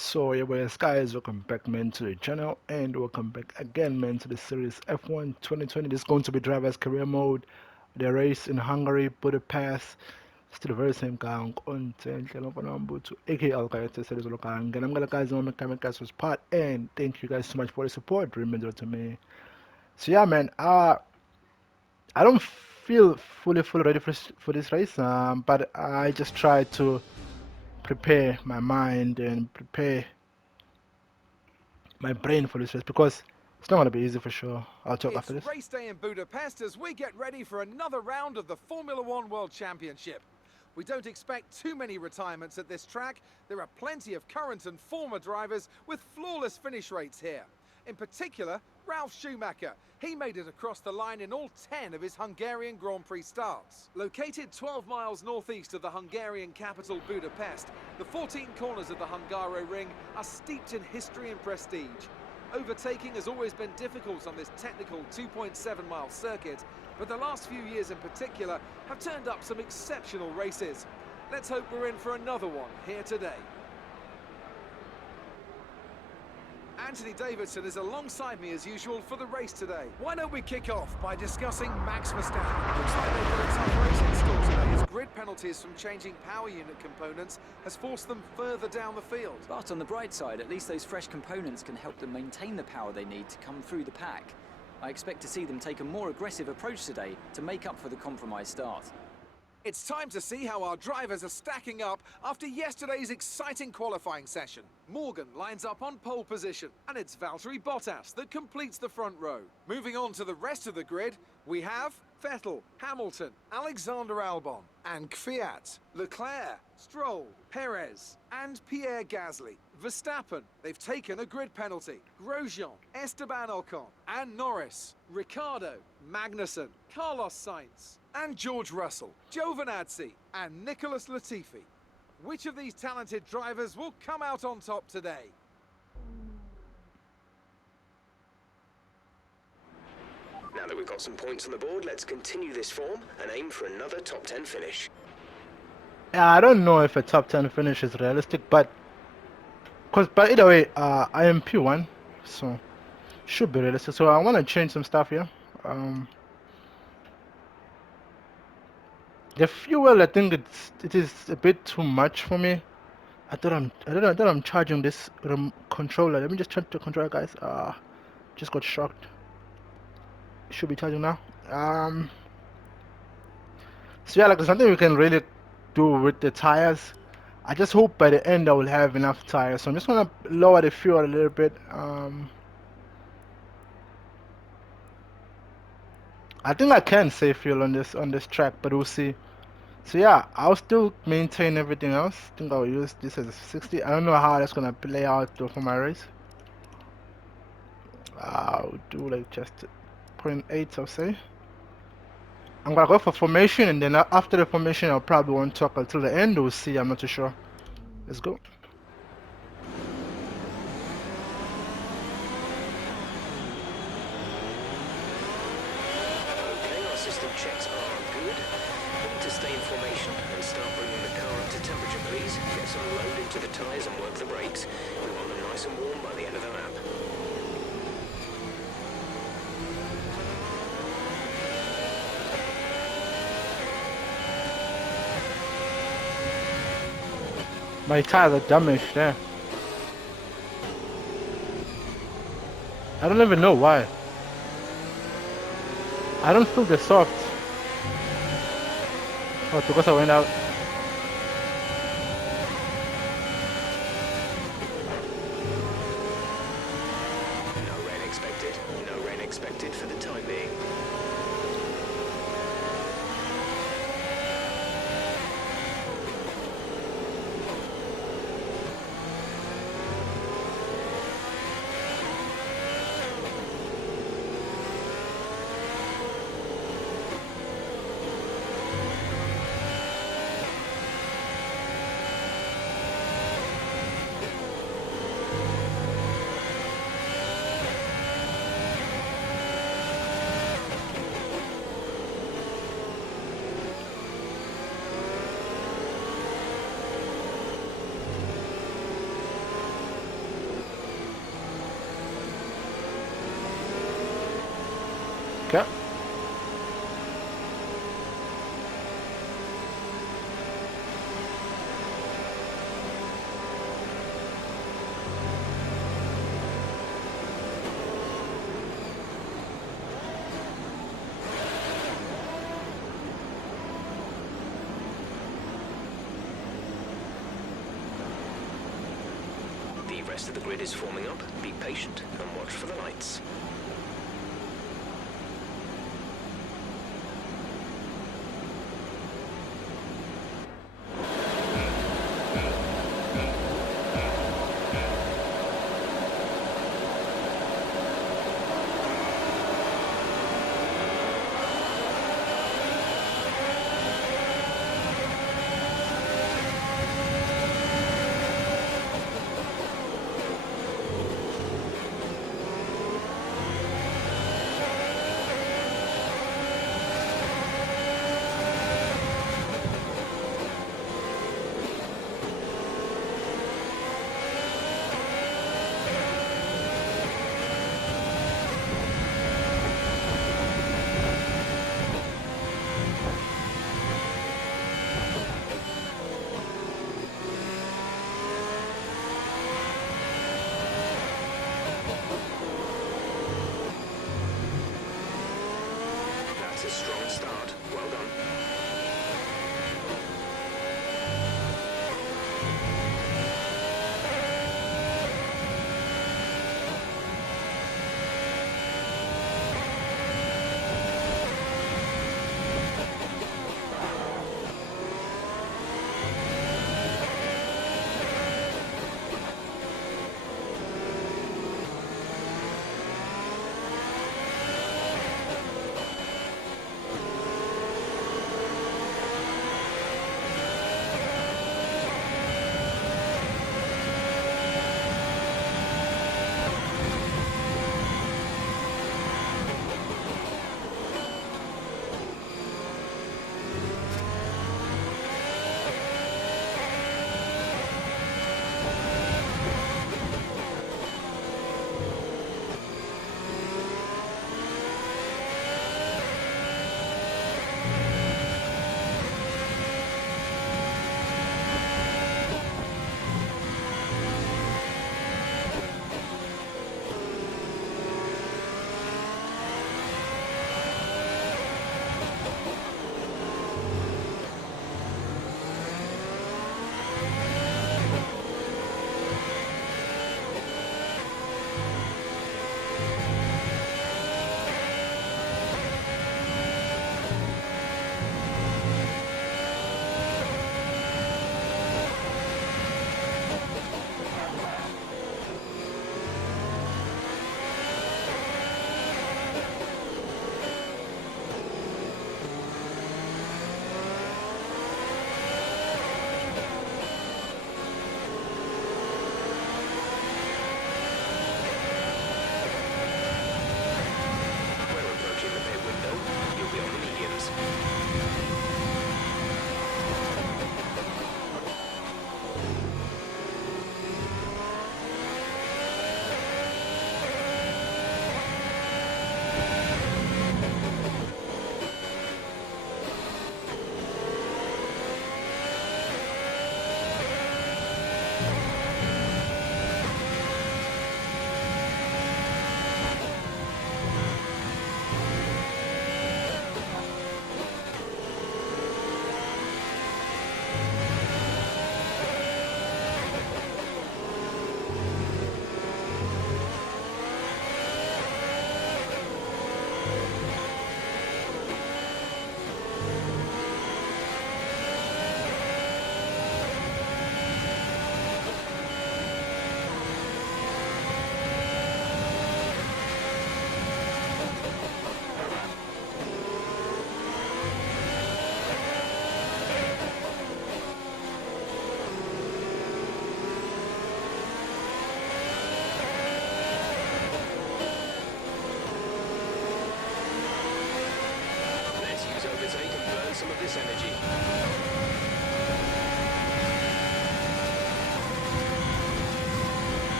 So yeah, well, guys, welcome back, man, to the channel, and welcome back again, man, to the series F1 2020. This is going to be driver's career mode. The race in Hungary, Budapest. Still the very same guy, Nkonzenhle Mbuthu, aka Elgaector, said and I'm gonna guys on my guys was part, and thank you guys so much for the support. Remember to me. So yeah, man, I don't feel fully ready for this race, but I just try to prepare my mind and prepare my brain for this race because it's not gonna be easy for sure. I'll talk It's after this. race day in Budapest as we get ready for another round of the Formula One World Championship. We don't expect too many retirements at this track. There are plenty of current and former drivers with flawless finish rates here. In particular, Ralf Schumacher. He made it across the line in all 10 of his Hungarian Grand Prix starts. Located 12 miles northeast of the Hungarian capital Budapest, the 14 corners of the Hungaroring are steeped in history and prestige. Overtaking has always been difficult on this technical 2.7-mile circuit, but the last few years in particular have turned up some exceptional races. Let's hope we're in for another one here today. Anthony Davidson is alongside me as usual for the race today. Why don't we kick off by discussing Max Verstappen? Looks like they've got a tough race in store today as grid penalties from changing power unit components has forced them further down the field. But on the bright side, at least those fresh components can help them maintain the power they need to come through the pack. I expect to see them take a more aggressive approach today to make up for the compromised start. It's time to see how our drivers are stacking up after yesterday's exciting qualifying session. Morgan lines up on pole position, and it's Valtteri Bottas that completes the front row. Moving on to the rest of the grid, we have Vettel, Hamilton, Alexander Albon, and Kvyat, Leclerc, Stroll, Perez, and Pierre Gasly. Verstappen, they've taken a grid penalty. Grosjean, Esteban Ocon, and Norris, Ricciardo, Magnussen, Carlos Sainz, and George Russell, Giovinazzi, and Nicholas Latifi. Which of these talented drivers will come out on top today? Now that we've got some points on the board, let's continue this form and aim for another top 10 finish. Yeah, I don't know if a top 10 finish is realistic, but either way, I am P1, so should be realistic. So I want to change some stuff here. The fuel, I think it is a bit too much for me. I thought I'm charging this controller. Let me just try to control it, guys. Just got shocked. Should be charging now. So yeah, like there's nothing we can really do with the tires. I just hope by the end I will have enough tires. So I'm just gonna lower the fuel a little bit. I think I can save fuel on this track, but we'll see. So yeah, I'll still maintain everything else. I think I'll use this as a 60. I don't know how that's gonna play out though for my race. I'll do like just 0.8, I'll say. I'm gonna go for formation, and then after the formation I'll probably won't talk until the end. We'll see, I'm not too sure. Let's go. Okay, our system checks are good. We need to stay in formation and start bringing the car up to temperature, please. Get some load into the tyres and work the brakes. We want them nice and warm by the end of the lap. My tires are damaged there. I don't even know why. I don't feel the soft. Oh, because I went out. No rain expected. No rain expected for the time being. Okay. The rest of the grid is forming up. Be patient and watch for the lights. That's a strong start. Well done.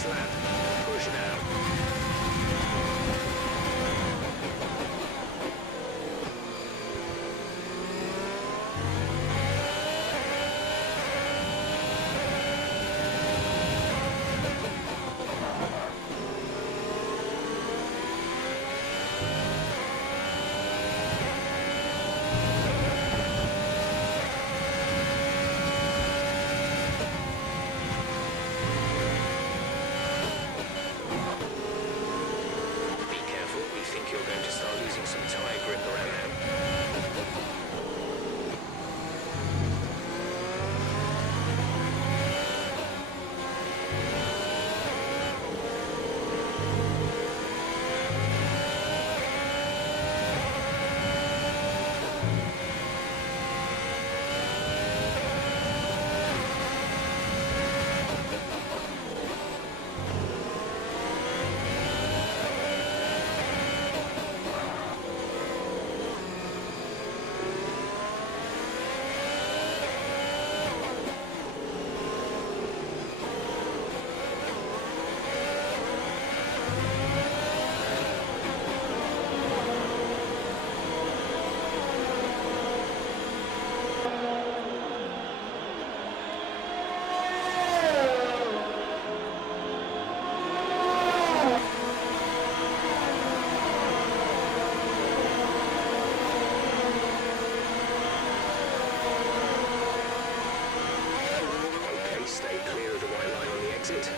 this lap. Push now.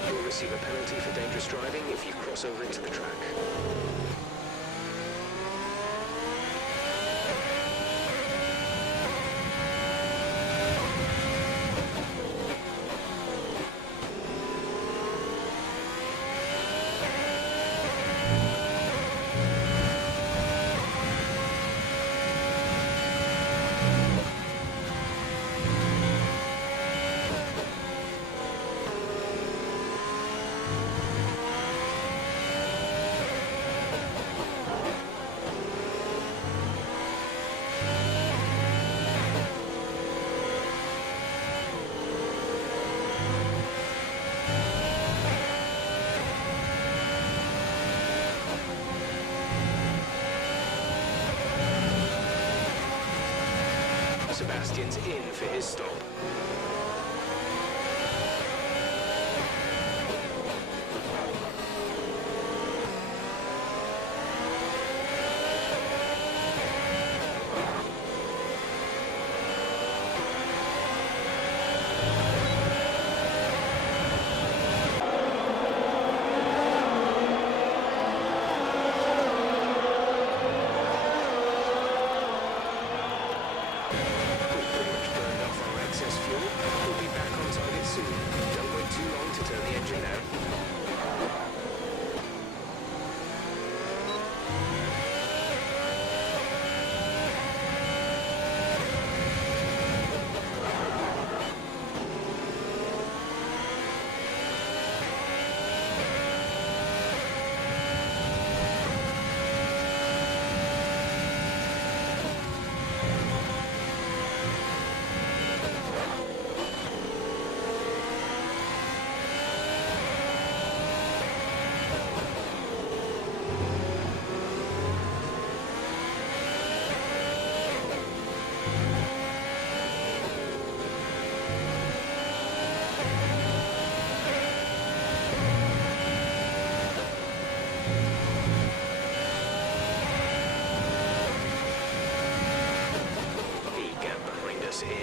You'll receive a penalty for dangerous driving if you cross over into the track. Sebastian's in for his stop.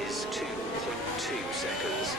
Is 2.2 seconds.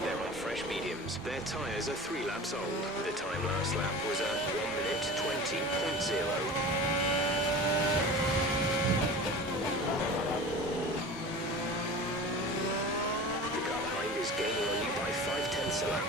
They're on fresh mediums. Their tyres are 3 laps old. The time last lap was a 1 minute 20.0. The car behind is gaining on you by 0.5 a lap.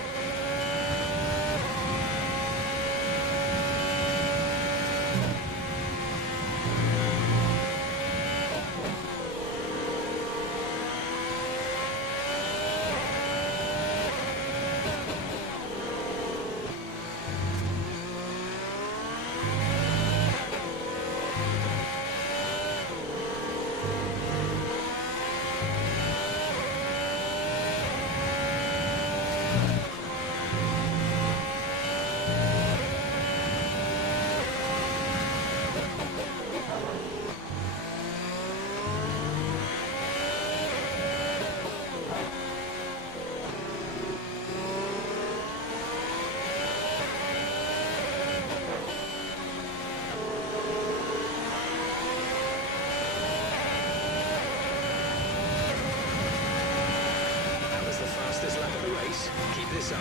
Keep this up.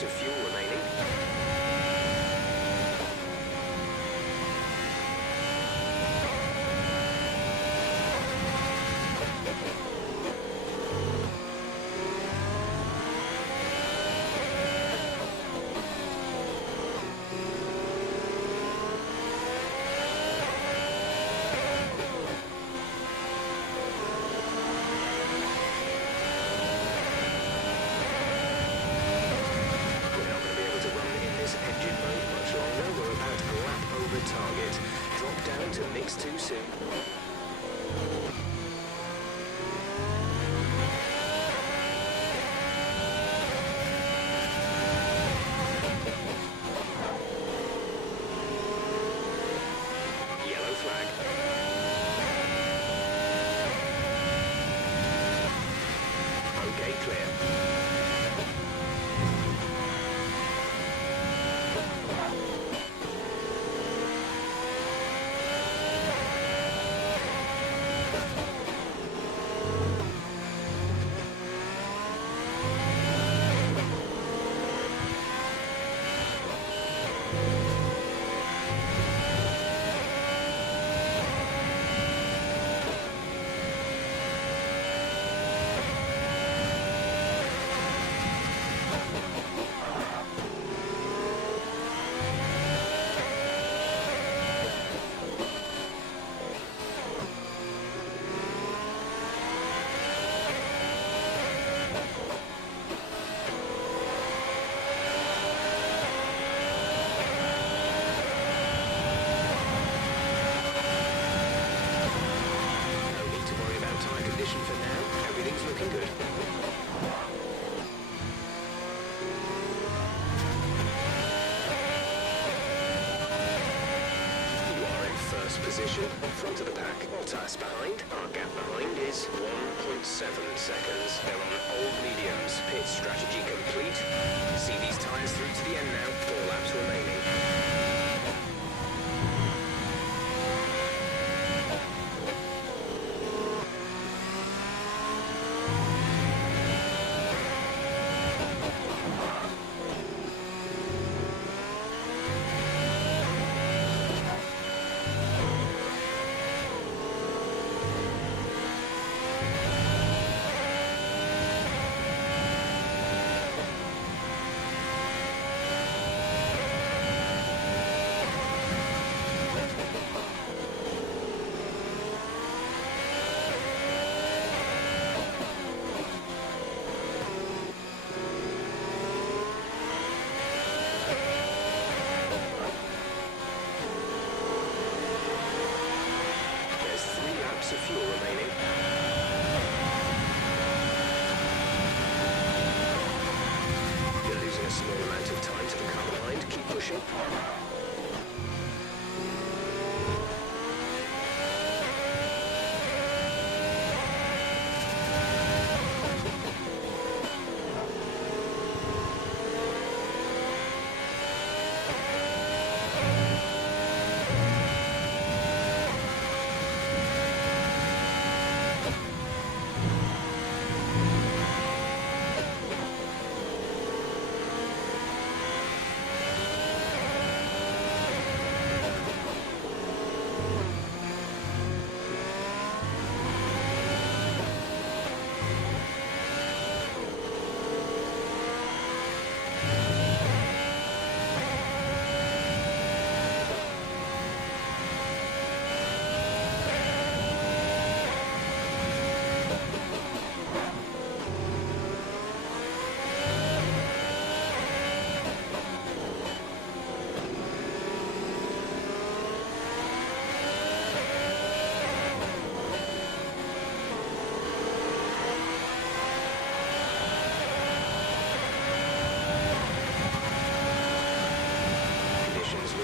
laps of fuel remaining. Target. Drop down to mix too soon. Yellow flag. Okay, clear. For now, everything's looking good. You are in first position, front of the pack. Bottas behind. Our gap behind is 1.7 seconds. They're on old mediums. Pit strategy complete. See these tyres through to the end now. 4 laps remaining. Of fuel remaining. You're losing a small amount of time to the car behind. Keep pushing.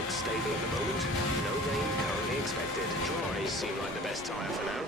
Stable at the moment. No rain currently expected. Dries seem like the best tyre for now.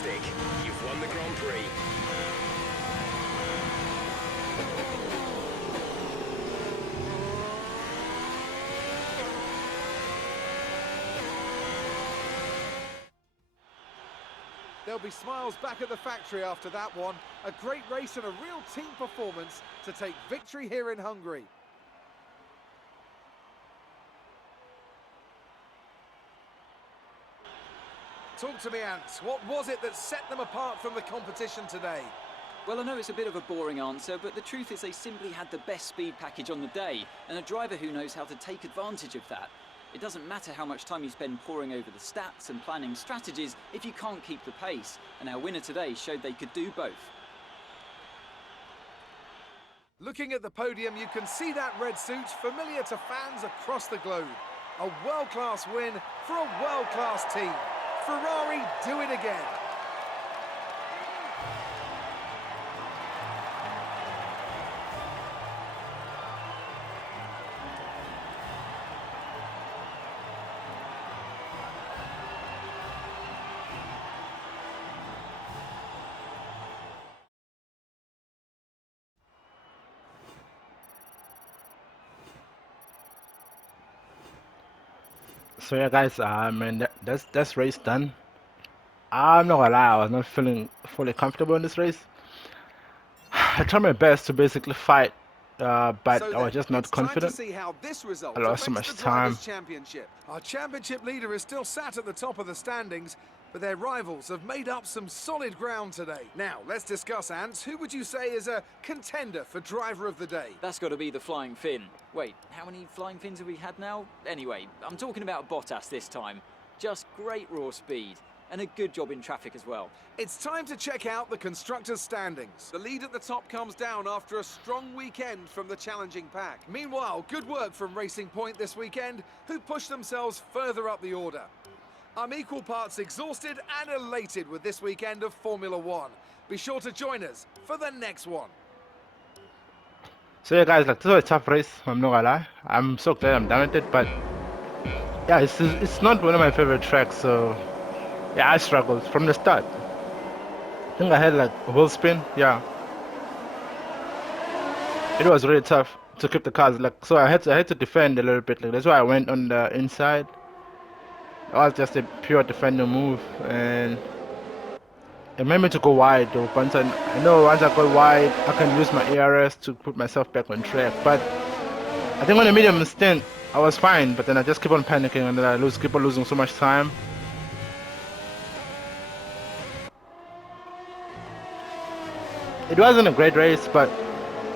Fantastic. You've won the Grand Prix. There'll be smiles back at the factory after that one. A great race and a real team performance to take victory here in Hungary. Talk to me, Ant. What was it that set them apart from the competition today? Well, I know it's a bit of a boring answer, but the truth is they simply had the best speed package on the day, and a driver who knows how to take advantage of that. It doesn't matter how much time you spend poring over the stats and planning strategies if you can't keep the pace, and our winner today showed they could do both. Looking at the podium, you can see that red suit familiar to fans across the globe. A world-class win for a world-class team. Ferrari do it again. So yeah, guys, man, that's race done. I'm not gonna lie, I was not feeling fully comfortable in this race. I tried my best to basically fight, but So I was then, just not it's time to confident. see how this result I lost so affects much the time. Drivers' Championship. Our championship leader is still sat at the top of the standings, but their rivals have made up some solid ground today. Now, let's discuss, Ants. Who would you say is a contender for Driver of the Day? That's got to be the Flying Finn. Wait, how many Flying Fins have we had now? Anyway, I'm talking about Bottas this time. Just great raw speed, and a good job in traffic as well. It's time to check out the constructors' standings. The lead at the top comes down after a strong weekend from the challenging pack. Meanwhile, good work from Racing Point this weekend, who pushed themselves further up the order. I'm equal parts exhausted and elated with this weekend of Formula One. Be sure to join us for the next one. So yeah, guys, like this was a tough race. I'm not gonna lie. I'm so glad I'm done with it, but yeah, it's not one of my favorite tracks. So yeah, I struggled from the start. I think I had like a whole spin. Yeah, it was really tough to keep the cars. Like so, I had to defend a little bit. Like that's why I went on the inside. It was just a pure defender move, and it made me to go wide though. Once I know once I go wide, I can use my ARS to put myself back on track. But I think on the medium stint, I was fine. But then I just keep on panicking, and then I keep on losing so much time. It wasn't a great race, but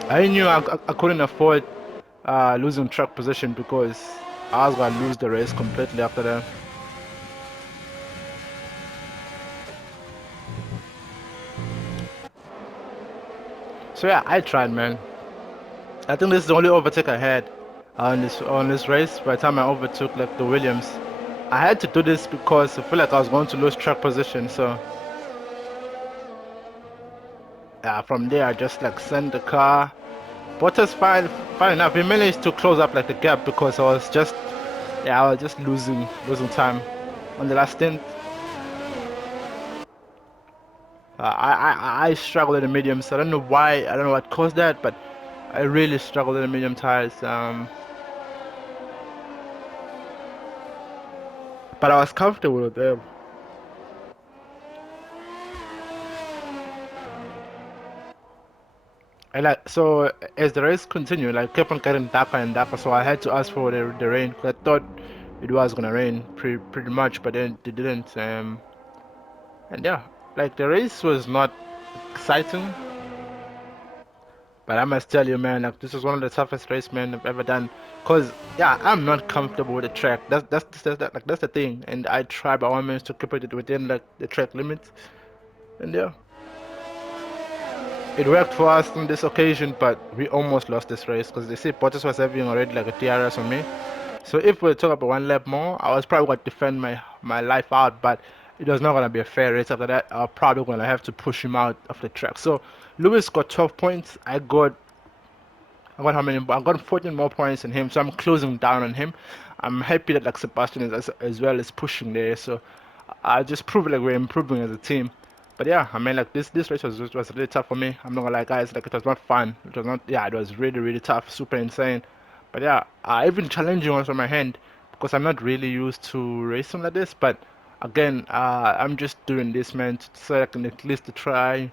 I knew I couldn't afford losing track position because I was gonna lose the race completely after that. So yeah, I tried, man. I think this is the only overtake I had on this race. By the time I overtook like the Williams, I had to do this because I feel like I was going to lose track position. So yeah, from there I just like sent the car. Bottas fine enough. He managed to close up like the gap because I was just losing time on the last stint. I struggled in the mediums. I don't know why. I don't know what caused that, but I really struggled in the medium tires. But I was comfortable with them. And like so, as the race continued, like kept on getting darker and darker. So I had to ask for the rain because I thought it was gonna rain pretty much, but then it didn't. And yeah, like the race was not exciting. But I must tell you, man, like this is one of the toughest race, man, I've ever done. Cause yeah, I'm not comfortable with the track. That's the thing. And I try by all means to keep it within like the track limits. And yeah, it worked for us on this occasion, but we almost lost this race because they say Bottas was having already like a DRS on me. So if we talk about one lap more, I was probably going to defend my life out, but it was not going to be a fair race after that. I was probably going to have to push him out of the track. So Lewis got 12 points. I got how many? I got 14 more points than him, so I'm closing down on him. I'm happy that like Sebastian is as well as pushing there. So I just prove like we're improving as a team. But yeah, I mean, like this race was really tough for me. I'm not gonna lie, guys. Like it was not fun. It was not. Yeah, it was really tough, super insane. But yeah, even challenging ones on my hand because I'm not really used to racing like this. But again, I'm just doing this, man, so I can at least try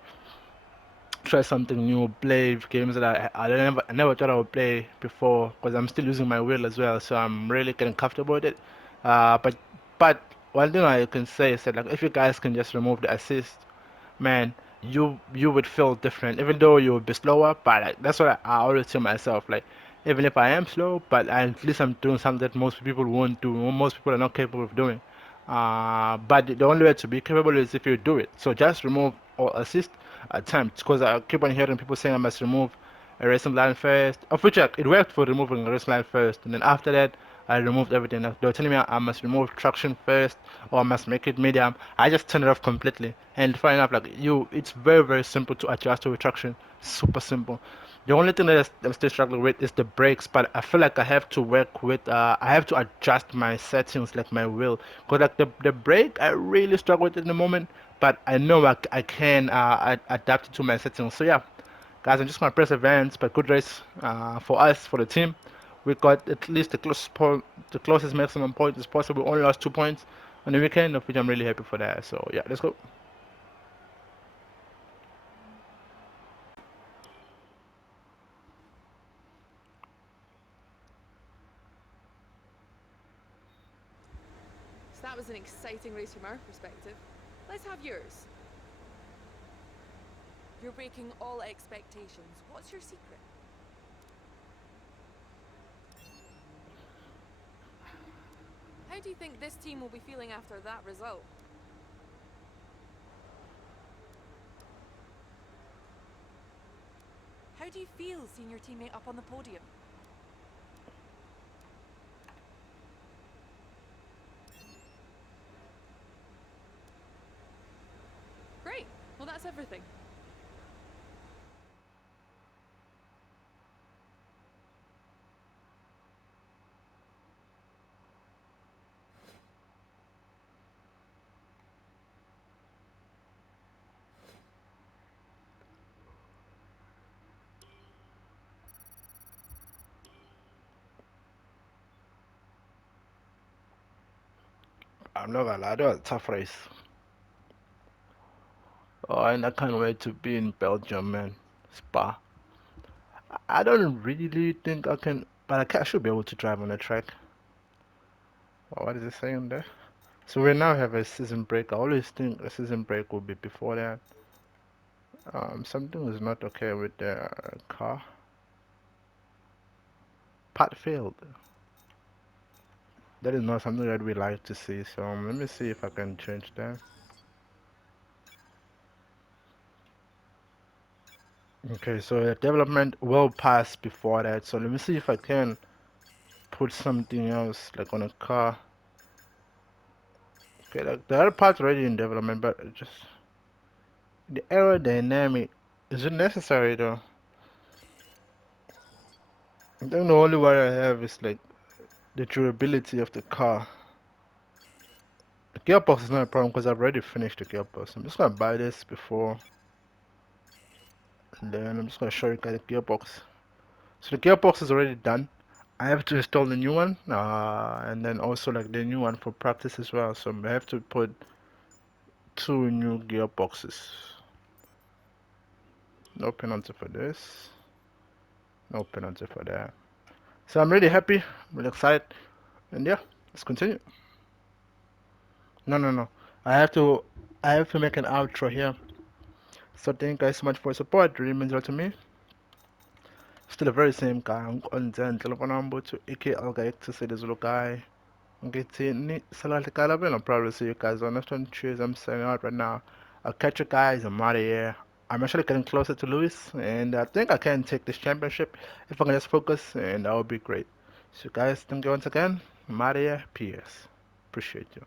something new, play games that I never thought I would play before because I'm still using my wheel as well, so I'm really getting comfortable with it. But one thing I can say is that like if you guys can just remove the assist, man, you would feel different, even though you would be slower. But like, that's what I always tell myself. Like, even if I am slow, but at least I'm doing something that most people won't do. Most people are not capable of doing. But the only way to be capable is if you do it. So just remove or assist attempts. Because I keep on hearing people saying I must remove a racing line first, of which it worked for removing a racing line first, and then after that I removed everything. Like, they were telling me I must remove traction first or I must make it medium. I just turned it off completely. And funny enough, like it's very simple to adjust to traction. Super simple. The only thing that I'm still struggling with is the brakes, but I feel like I have to work with, I have to adjust my settings, like my wheel. Because like the brake, I really struggle with it in the moment, but I know I can adapt it to my settings. So yeah, guys, I'm just gonna press advance, but good race for us, for the team. We got at least the closest maximum point as possible. Only lost 2 points on the weekend, of which I'm really happy for that. So yeah, let's go. So that was an exciting race from our perspective. Let's have yours. You're breaking all expectations. What's your secret? How do you think this team will be feeling after that result? How do you feel seeing your teammate up on the podium? Great. Well, that's everything. I'm not gonna lie, that was a tough race. Oh, and I can't wait to be in Belgium, man. Spa. I don't really think I can, but I should be able to drive on the track. Oh, what is it saying there? So we now have a season break. I always think a season break will be before that. Something is not okay with the car. Part failed. That is not something that we like to see. So let me see if I can change that. Okay, so the development will pass before that. So let me see if I can put something else like on a car. Okay, like the other part's already in development, but it just the aerodynamic is it necessary though? I think the only worry I have is like the durability of the car. The gearbox is not a problem because I've already finished the gearbox. I'm just gonna buy this before, and then I'm just gonna show you guys the gearbox. So the gearbox is already done. I have to install the new one, and then also like the new one for practice as well. So I have to put two new gearboxes. No penalty for this. No penalty for that. So I'm really happy, really excited, and yeah, let's continue. No. I have to make an outro here. So thank you guys so much for your support. It really means a lot to me. Still the very same guy. Nkonzenhle Mbuthu, aka Elgaector, say this little guy. Ngithi salahlekala vele. I'll probably see you guys on next one. Cheers. I'm signing out right now. I'll catch you guys. I'm out of here. I'm actually getting closer to Lewis, and I think I can take this championship if I can just focus, and that would be great. So guys, thank you once again. I'm out of here. Peace. Appreciate you.